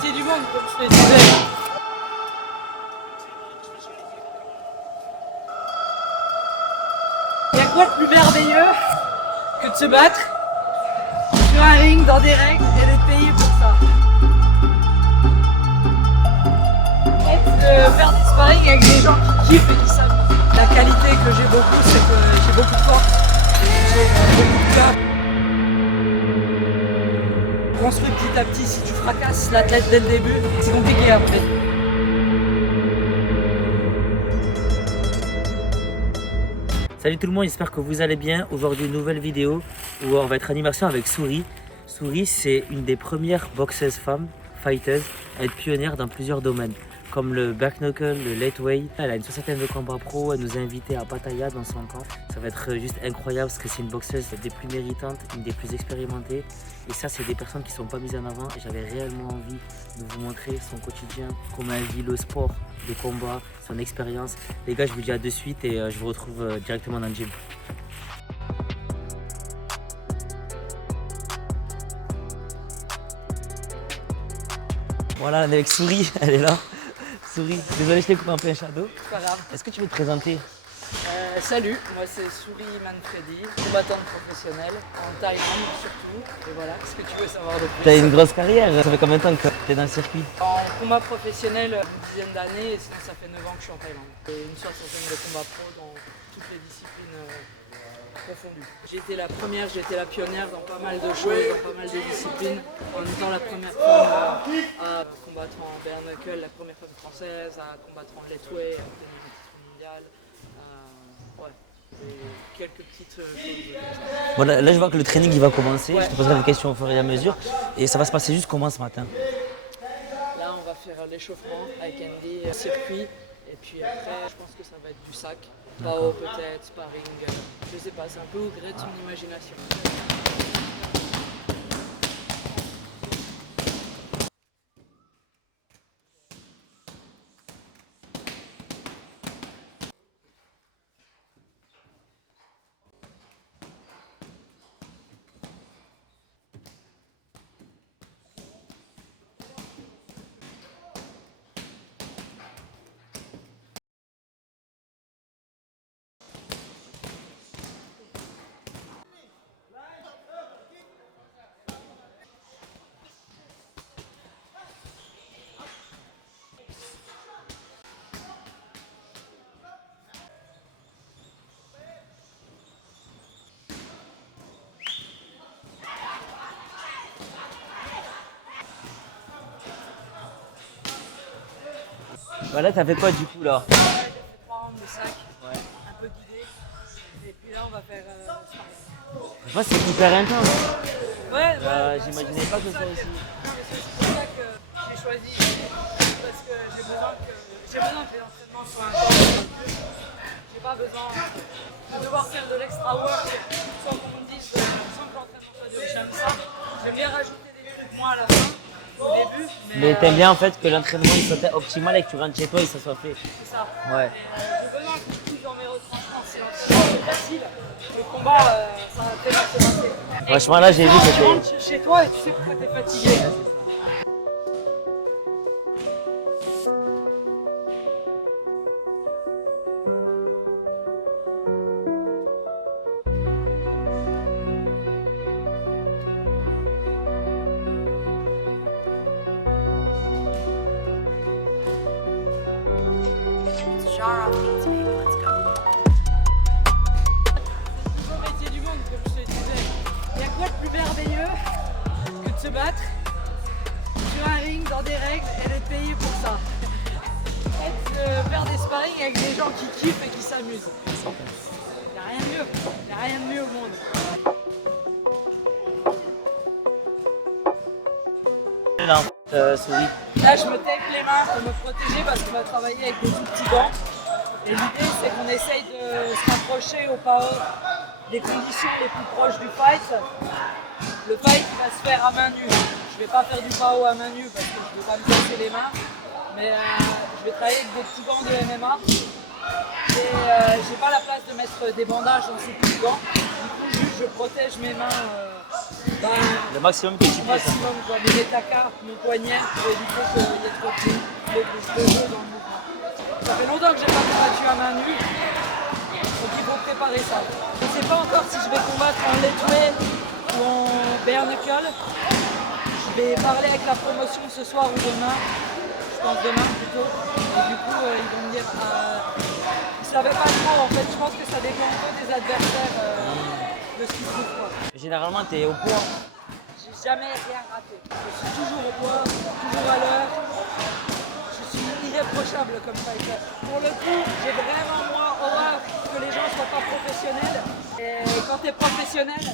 métier du monde, comme je te disais. Il y a quoi de plus merveilleux que de se battre sur un ring dans des règles et d'être payé pour ça. Faire des sparring avec des gens qui kiffent et qui s'amusent. La qualité que j'ai beaucoup, c'est que j'ai beaucoup de force, j'ai beaucoup de cœur. Construis petit à petit, si tu fracasses l'athlète dès le début, c'est compliqué après. Salut tout le monde, j'espère que vous allez bien. Aujourd'hui, une nouvelle vidéo où on va être en immersion avec Souri. Souri, c'est une des premières boxeuses femmes, fighters, à être pionnière dans plusieurs domaines, comme le back knuckle, le lightweight. Elle a une soixantaine de combats pro, elle nous a invités à Pattaya dans son camp. Ça va être juste incroyable parce que c'est une boxeuse des plus méritantes, une des plus expérimentées. Et ça, c'est des personnes qui ne sont pas mises en avant. Et j'avais réellement envie de vous montrer son quotidien, comment elle vit le sport, le combat, son expérience. Les gars, je vous dis à de suite et je vous retrouve directement dans le gym. Voilà, on est avec Souri, elle est là. Souri, désolé, je t'ai coupé en plein shadow. C'est pas grave. Est-ce que tu veux te présenter? Salut, moi c'est Souri Manfredi, combattante professionnelle en Thaïlande surtout. Et voilà, qu'est-ce que tu veux savoir de plus? Tu as une grosse carrière, ça fait combien de temps que tu es dans le circuit? En combat professionnel, une dizaine d'années, et sinon ça fait 9 ans que je suis en Thaïlande. Et une soixantaine de combats pro dans toutes les disciplines confondues. J'ai été la première, j'ai été la pionnière dans pas mal de choses, dans pas mal de disciplines. En étant la première femme à combattre en bare knuckle, la première femme française à combattre en lightweight, à obtenir le titre mondial. Et quelques petites choses comme ça. Voilà, là je vois que le training il va commencer, Ouais. je te poserai des questions au fur et à mesure. Et ça va se passer juste comment ce matin? Là on va faire l'échauffement avec Andy, circuit. Et puis après je pense que ça va être du sac. PAO peut-être, sparring, je sais pas, c'est un peu au gré de son imagination. Voilà, t'as fait quoi du coup là? J'ai fait 3 rounds de sac, un peu guidé. Et puis là on va faire sparring. Je vois c'est hyper intense. Ouais, J'imaginais pas que ça aussi. C'est pour ça que j'ai choisi, parce que j'ai besoin que les entraînements soient intenses. J'ai pas besoin de devoir faire de l'extra work sans qu'on me dise, sans que l'entraînement soit dur. J'aime ça. J'aime bien rajouter des trucs moi à la fin, au début. Mais t'aimes bien en fait que l'entraînement il soit optimal et que tu rentres chez toi et que ça soit fait. C'est ça. Ouais. J'ai besoin que je puisse dans mes retranchements. Si l'entraînement c'est facile, le combat ça va très mal se passer. Franchement là j'ai vu que Tu c'était... rentres chez toi et tu sais pourquoi t'es fatigué. Genre beats, baby, let's go. C'est le métier du monde, comme je te disais. Il y a quoi de plus merveilleux que de se battre sur un ring dans des règles et d'être payé pour ça. Faire des sparring avec des gens qui kiffent et qui s'amusent. Il n'y a rien de mieux. Il n'y a rien de mieux au monde. Souri. Là, je me tape les mains pour me protéger parce qu'on va travailler avec des tout petits gants. Et l'idée, c'est qu'on essaye de se rapprocher au PAO des conditions les plus proches du fight. Le fight il va se faire à main nue. Je ne vais pas faire du PAO à main nue parce que je ne veux pas me casser les mains. Mais je vais travailler avec des petits gants de MMA. Et j'ai pas la place de mettre des bandages dans ces petits gants. Du coup, je protège mes mains Le maximum que tu au peux. maximum, quoi. Mes métacarpes, mon poignet, pour éviter qu'il y ait trop de jeu dans le mouvement. Ça fait longtemps que j'ai pas combattu à main nue, donc il faut préparer ça. Je ne sais pas encore si je vais combattre en lightweight ou en bare knuckle. Je vais parler avec la promotion ce soir ou demain. Je pense demain plutôt. Et du coup, ils vont me dire. Ils ne savaient pas trop en fait. Je pense que ça dépend un peu des adversaires de ce qu'ils trouvent, quoi. Généralement, tu es au poids. J'ai jamais rien raté. Je suis toujours au poids, toujours à l'heure. Je suis irréprochable comme fighter. Pour le coup, j'ai vraiment moins horreur que les gens ne soient pas professionnels. Et quand tu es professionnel,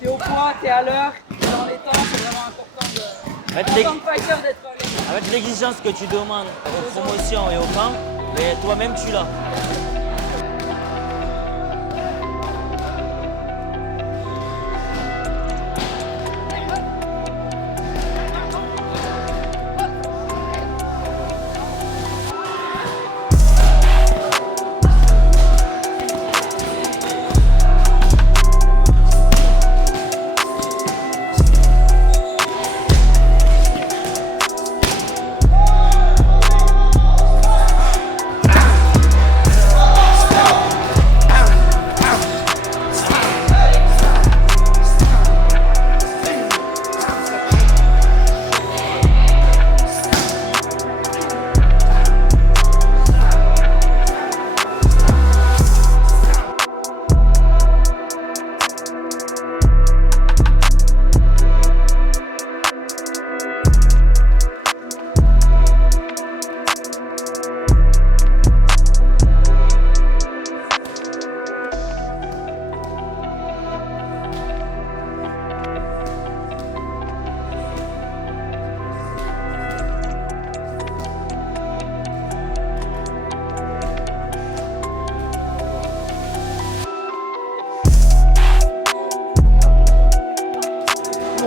tu es au point, tu es à l'heure, dans les temps, c'est vraiment important En fait, en tant que fighter d'être à l'heure. avec l'exigence que tu demandes aux promotions et aux camps, mais toi-même tu l'as.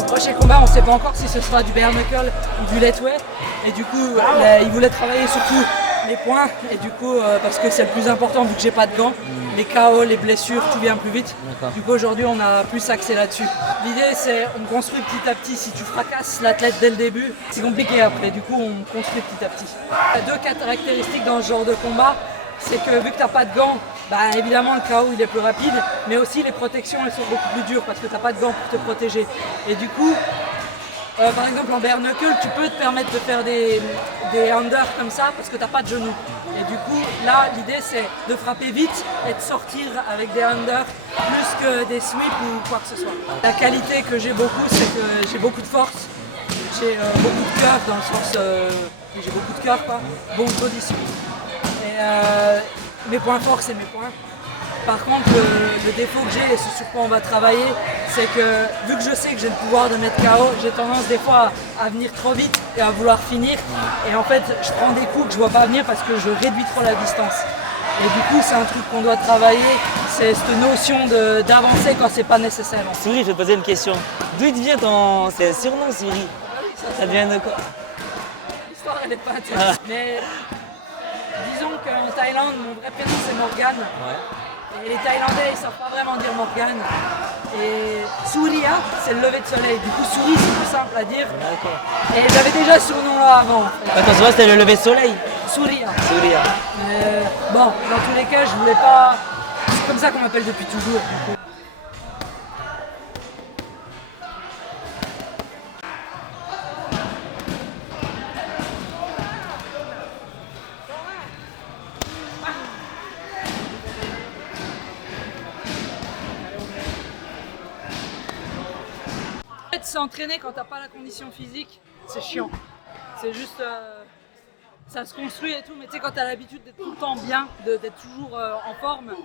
Prochain combat, on ne sait pas encore si ce sera du bare knuckle ou du lightweight. Et du coup, il voulait travailler surtout les points. Et du coup, parce que c'est le plus important vu que j'ai pas de gants, les KO, les blessures, tout vient plus vite. Du coup, aujourd'hui, on a plus axé là-dessus. L'idée, c'est on construit petit à petit. Si tu fracasses l'athlète dès le début, c'est compliqué après. Du coup, on construit petit à petit. Il y a deux caractéristiques dans ce genre de combat. C'est que vu que tu n'as pas de gants, bah, évidemment le KO il est plus rapide, mais aussi les protections elles sont beaucoup plus dures parce que tu n'as pas de gants pour te protéger. Et du coup, par exemple en bare knuckle, tu peux te permettre de faire des unders comme ça parce que tu n'as pas de genoux. Et du coup, là l'idée c'est de frapper vite et de sortir avec des unders plus que des sweeps ou quoi que ce soit. La qualité que j'ai beaucoup, c'est que j'ai beaucoup de force, j'ai beaucoup de cœur dans le sens, j'ai beaucoup de cœur quoi, bon body speed. Mes points forts, c'est mes points. Par contre, le défaut que j'ai et ce sur quoi on va travailler, c'est que vu que je sais que j'ai le pouvoir de mettre KO, j'ai tendance des fois à venir trop vite et à vouloir finir. Et en fait, je prends des coups que je vois pas venir parce que je réduis trop la distance. Et du coup, c'est un truc qu'on doit travailler, c'est cette notion d'avancer quand c'est pas nécessaire. Souris, je vais te poser une question. D'où il te vient ton surnom, Souris? Ça vient de quoi? L'histoire, elle est pas intéressante. Mais disons qu'en Thaïlande, mon vrai prénom c'est Morgan. Ouais. Et les Thaïlandais ils savent pas vraiment dire Morgan. Et Surya, c'est le lever de soleil. Du coup, Suri c'est plus simple à dire. D'accord. Et j'avais déjà ce surnom-là avant. Attends, tu vois, c'était le lever de soleil. Surya. Surya. Bon, dans tous les cas, je voulais pas. C'est comme ça qu'on m'appelle depuis toujours. S'entraîner quand t'as pas la condition physique, c'est chiant. C'est juste, ça se construit et tout, mais tu sais quand t'as l'habitude d'être tout le temps bien, d'être toujours en forme,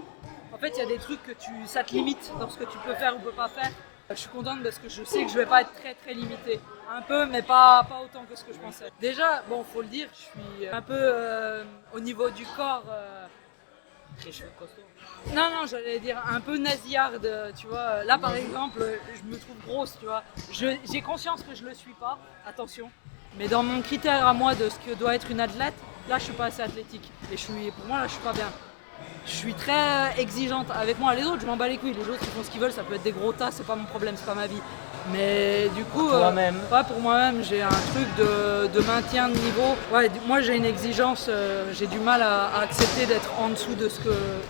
en fait il y a des trucs que ça te limite dans ce que tu peux faire ou peux pas faire. Je suis contente parce que je sais que je vais pas être très très limité. Un peu, mais pas autant que ce que je pensais. Déjà, bon faut le dire, je suis un peu au niveau du corps, je suis costaud. Non, j'allais dire un peu nasillarde, tu vois. Là, par exemple, je me trouve grosse, tu vois. J'ai conscience que je le suis pas, attention. Mais dans mon critère à moi de ce que doit être une athlète, là, je suis pas assez athlétique. Et pour moi, là, je suis pas bien. je suis très exigeante avec moi. Les autres, je m'en bats les couilles. Les autres, ils font ce qu'ils veulent. Ça peut être des gros tas, c'est pas mon problème, c'est pas ma vie. Mais du coup, toi-même. pour moi-même, j'ai un truc de maintien de niveau. Ouais, moi, j'ai une exigence. J'ai du mal à accepter d'être en dessous de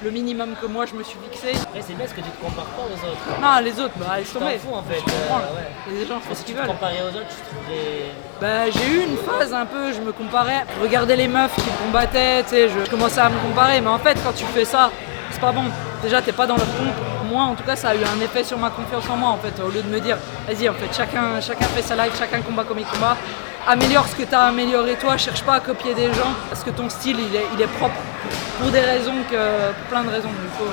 le minimum que moi je me suis fixé. Après, c'est bien parce que tu te compares pas aux autres. Non, les autres, laisse Tu t'en tomber. fous en fait. Ouais. Les gens font ce Si tu qu'ils te veulent. comparais aux autres, tu trouverais. J'ai eu une phase un peu, je me comparais, je regardais les meufs qui combattaient, tu sais, je commençais à me comparer, mais en fait quand tu fais ça, c'est pas bon. Déjà t'es pas dans leur pompe. Moi en tout cas ça a eu un effet sur ma confiance en moi en fait, au lieu de me dire vas-y en fait chacun fait sa life, chacun combat comme il combat. Améliore ce que tu as amélioré toi, cherche pas à copier des gens parce que ton style il est propre pour des raisons pour plein de raisons, du coup,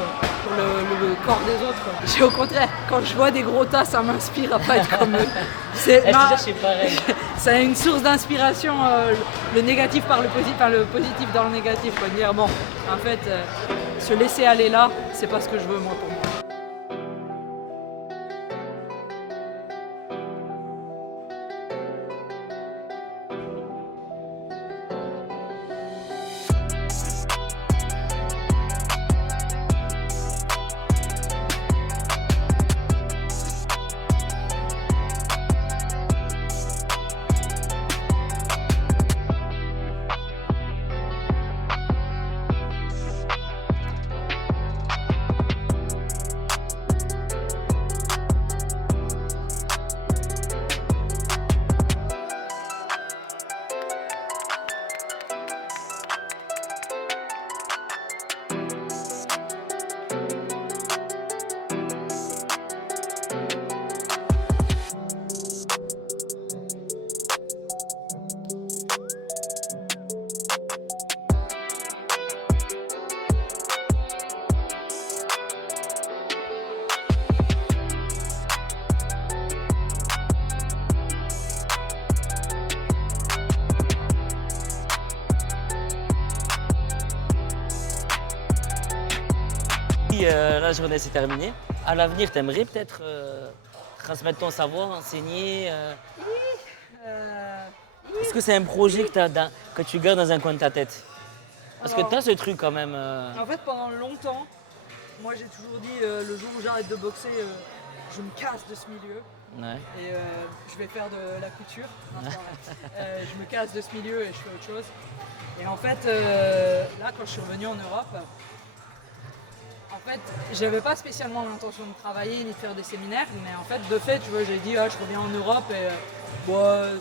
pour le corps des autres. J'ai au contraire, quand je vois des gros tas, ça m'inspire à pas être comme eux. C'est pareil. C'est une source d'inspiration, le négatif par le positif, enfin le positif dans le négatif, quoi. Dire bon, en fait, se laisser aller là, c'est pas ce que je veux moi pour moi. La journée s'est terminée. À l'avenir, tu aimerais peut-être transmettre ton savoir, enseigner Est-ce que c'est un projet que tu gardes dans un coin de ta tête? Parce que tu as ce truc quand même. En fait, pendant longtemps, moi j'ai toujours dit le jour où j'arrête de boxer, je me casse de ce milieu. Ouais. Et je vais faire de la couture. Non, je me casse de ce milieu et je fais autre chose. Et en fait, là, quand je suis revenu en Europe, en fait, j'avais pas spécialement l'intention de travailler ni de faire des séminaires, mais en fait, de fait, tu vois, j'ai dit, je reviens en Europe et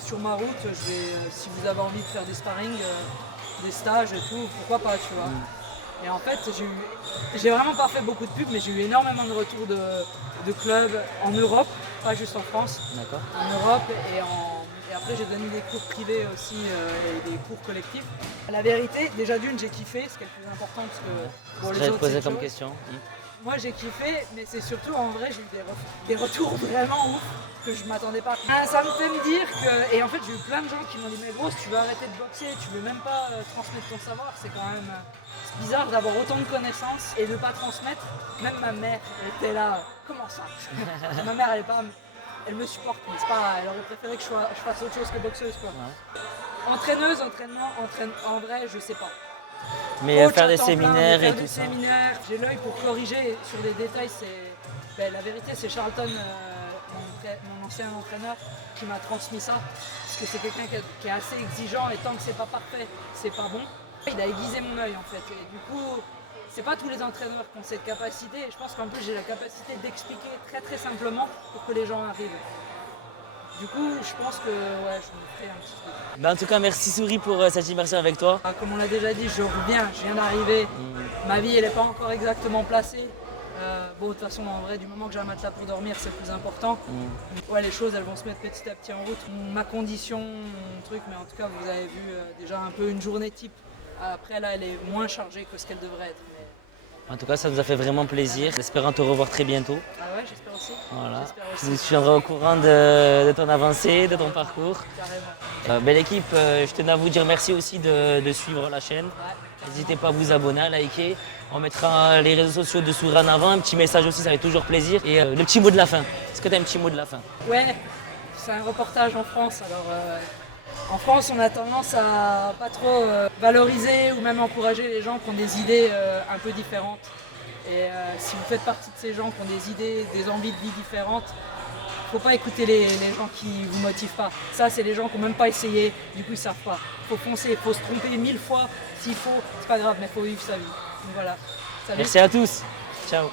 sur ma route, si vous avez envie de faire des sparring, des stages et tout, pourquoi pas, tu vois. Et en fait, j'ai vraiment pas fait beaucoup de pubs, mais j'ai eu énormément de retours de clubs en Europe, pas juste en France. D'accord. En Europe et après j'ai donné des cours privés aussi et des cours collectifs. La vérité, déjà d'une, j'ai kiffé, ce qui est le plus important parce que pour les autres, posé c'est comme chose. question. Moi j'ai kiffé, mais c'est surtout en vrai j'ai eu des retours vraiment ouf que je m'attendais pas. Ça me fait me dire que, et en fait j'ai eu plein de gens qui m'ont dit mais gros si tu veux arrêter de boxer, tu veux même pas transmettre ton savoir, c'est quand même bizarre d'avoir autant de connaissances et de pas transmettre. Même ma mère elle était là, comment ça? Ma mère elle me supporte, mais c'est pas, elle aurait préféré que je fasse autre chose que boxeuse quoi. Ouais. Entraîneuse, entraînement, en vrai je sais pas. Mais Coach, faire des séminaires et tout ça. J'ai l'œil pour corriger sur des détails. La vérité, c'est Charlton, mon ancien entraîneur, qui m'a transmis ça. Parce que c'est quelqu'un qui est assez exigeant et tant que c'est pas parfait, c'est pas bon. Il a aiguisé mon œil en fait. Et du coup, c'est pas tous les entraîneurs qui ont cette capacité. Et je pense qu'en plus, j'ai la capacité d'expliquer très très simplement pour que les gens arrivent. Du coup, je pense que je me ferai un petit truc. En tout cas, merci Souris pour cette immersion avec toi. Comme on l'a déjà dit, je viens d'arriver. Ma vie, elle n'est pas encore exactement placée. De toute façon, en vrai, du moment que j'ai un matelas pour dormir, c'est le plus important. Ouais, les choses, elles vont se mettre petit à petit en route. Ma condition, mon truc, mais en tout cas, vous avez vu déjà un peu une journée type. Après, là, elle est moins chargée que ce qu'elle devrait être. En tout cas, ça nous a fait vraiment plaisir. Espérant te revoir très bientôt. Ah ouais, j'espère aussi. Voilà. J'espère aussi. Je tiendrai au courant de ton avancée, de ton parcours. Carrément. Belle équipe, je tenais à vous dire merci aussi de suivre la chaîne. Ouais. N'hésitez pas à vous abonner, à liker. On mettra les réseaux sociaux de Souris en avant. Un petit message aussi, ça fait toujours plaisir. Et le petit mot de la fin. Est-ce que tu as un petit mot de la fin? Ouais, c'est un reportage en France. Alors, En France, on a tendance à pas trop valoriser ou même encourager les gens qui ont des idées un peu différentes. Et si vous faites partie de ces gens qui ont des idées, des envies de vie différentes, faut pas écouter les gens qui vous motivent pas. Ça, c'est les gens qui n'ont même pas essayé, du coup ils savent pas. Faut foncer, faut se tromper 1000 fois s'il faut, c'est pas grave, mais faut vivre sa vie. Donc voilà. Salut. Merci à tous. Ciao.